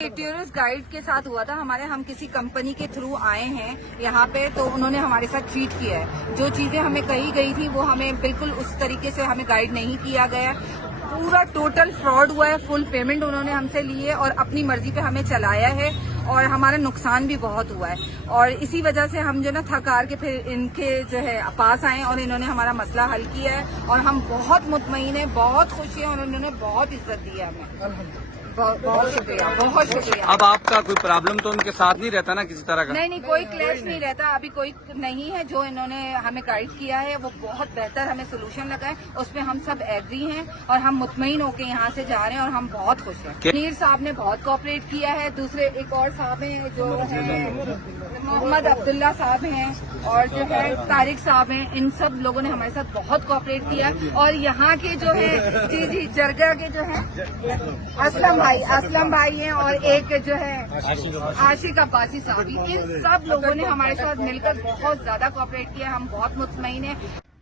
Tourist guide के साथ हुआ था हमारे, हम किसी कंपनी के थ्रू आए हैं यहाँ पे, तो उन्होंने हमारे साथ ट्रीट किया है। जो चीजें हमें कही गई थी वो हमें बिल्कुल उस तरीके से हमें गाइड नहीं किया गया। पूरा टोटल फ्रॉड हुआ है, फुल पेमेंट उन्होंने हमसे ली है और अपनी मर्जी पे हमें चलाया है और हमारा नुकसान भी बहुत हुआ है। और इसी वजह से हम जो ना थक हार के फिर इनके जो है पास आए और इन्होंने हमारा मसला हल किया है और हम बहुत मुतमईन हैं, बहुत खुश हैं और उन्होंने बहुत इज्जत दी है हमें। बहुत शुक्रिया, बहुत शुक्रिया। अब आपका कोई प्रॉब्लम तो उनके साथ नहीं रहता ना किसी तरह का? नहीं, कोई क्लैश नहीं रहता, अभी कोई नहीं है। जो इन्होंने हमें गाइड किया है वो बहुत बेहतर हमें सोल्यूशन लगा है, उसमें हम सब एग्री हैं और हम मुतमईन होकर यहाँ से जा रहे हैं और हम बहुत खुश हैं। नीर साहब ने बहुत कोऑपरेट किया है, दूसरे एक और साहब हैं जो है मोहम्मद अब्दुल्ला साहब हैं और जो है तारिक साहब हैं, इन सब लोगों ने हमारे साथ बहुत कोऑपरेट किया। और यहाँ के जो है जी जरगा के जो है असलम भाई हैं और एक जो है आशिक अब्बासी साहब, इन सब लोगों ने हमारे साथ मिलकर बहुत ज्यादा कोऑपरेट किया। हम बहुत मुतमईन हैं।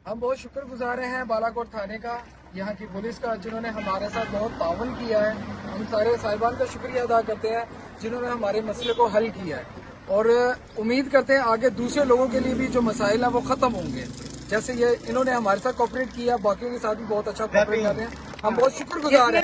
हम बहुत शुक्रगुजार हैं बालाकोट थाने का, यहाँ की पुलिस का, जिन्होंने हमारे साथ बहुत ताउन किया है। हम सारे साहिबान का शुक्रिया अदा करते हैं जिन्होंने हमारे मसले को हल किया है और उम्मीद करते हैं आगे दूसरे लोगों के लिए भी जो मसाइल हैं वो खत्म होंगे। जैसे ये इन्होंने हमारे साथ कोऑपरेट किया, बाकियों के साथ भी बहुत अच्छा कोऑपरेट कर रहे हैं। हम बहुत शुक्रगुजार हैं।